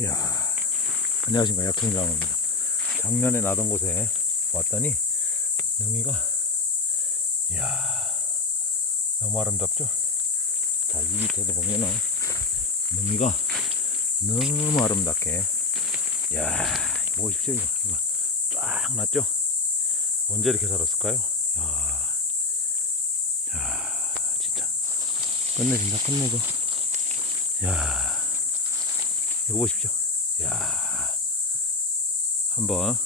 이야, 안녕하십니까. 약통장입니다. 작년에 나던 곳에 왔더니, 능이가, 이야, 너무 아름답죠? 자, 이 밑에도 보면은, 능이가 너무 아름답게, 이야, 보십시오. 이거, 이거 쫙 났죠? 언제 이렇게 자랐을까요? 이야, 야, 진짜. 끝내준다, 끝내줘. 이야. 이거 보십시오. 야 한번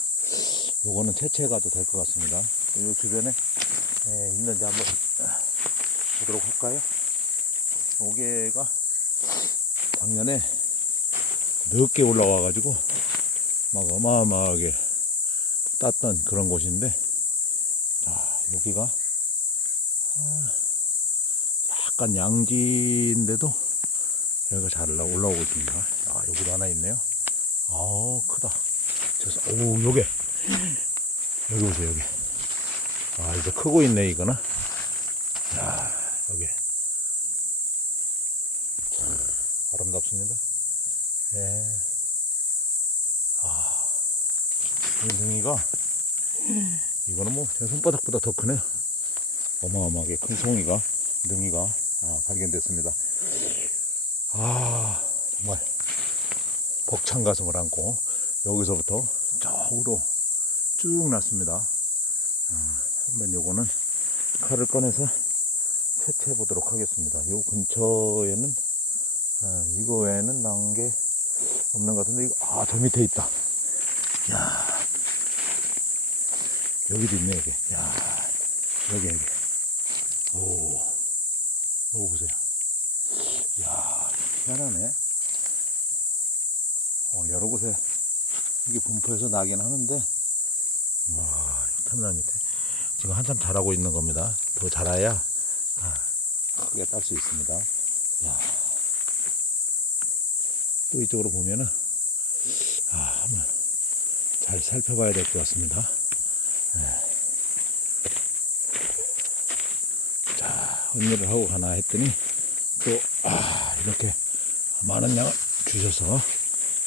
요거는 채채가도 될 것 같습니다. 요 주변에 예, 있는지 한번 보도록 할까요? 요게가 작년에 늦게 올라와가지고 막 어마어마하게 땄던 그런 곳인데 자 여기가 아, 약간 양지인데도 여기가 잘 올라- 올라오고 있습니다. 아, 여기도 하나 있네요. 아, 크다. 저, 오, 요게. 여기 보세요, 여기. 아, 이제 크고 있네, 이거는. 야, 여기. 참, 아름답습니다. 예. 아, 이 능이가, 이거는 뭐, 제 손바닥보다 더 크네요. 어마어마하게 큰 송이가, 능이가, 아, 발견됐습니다. 아, 정말 벅찬 가슴을 안고 여기서부터 저으로 쭉 났습니다. 어, 한번 요거는 칼을 꺼내서 채취해 보도록 하겠습니다. 요 근처에는 어, 이거 외에는 난게 없는 것 같은데 이거 아 저 밑에 있다. 야 여기도 있네 여기. 야 여기 여기. 오 요거 보세요. 이야, 희한하네. 어, 여러 곳에 이게 분포해서 나긴 하는데, 와, 탐나 밑에. 지금 한참 자라고 있는 겁니다. 더 자라야, 아, 크게 딸 수 있습니다. 야. 또 이쪽으로 보면은, 아, 한번 잘 살펴봐야 될 것 같습니다. 예. 자, 언니를 하고 가나 했더니, 또, 아, 이렇게 많은 양을 주셔서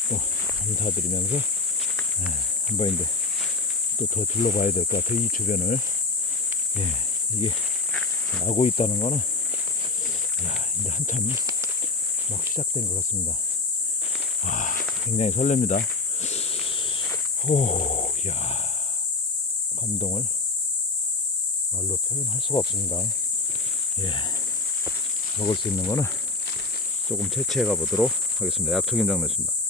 또 감사드리면서 예, 한 번인데 또 더 둘러봐야 될 것 같아요. 이 주변을. 예, 이게 나고 있다는 거는 야, 이제 한참 막 시작된 것 같습니다. 아, 굉장히 설렙니다. 오, 야 감동을 말로 표현할 수가 없습니다. 예. 먹을 수 있는 거는 조금 채취해 가 보도록 하겠습니다. 약초김장 넣습니다.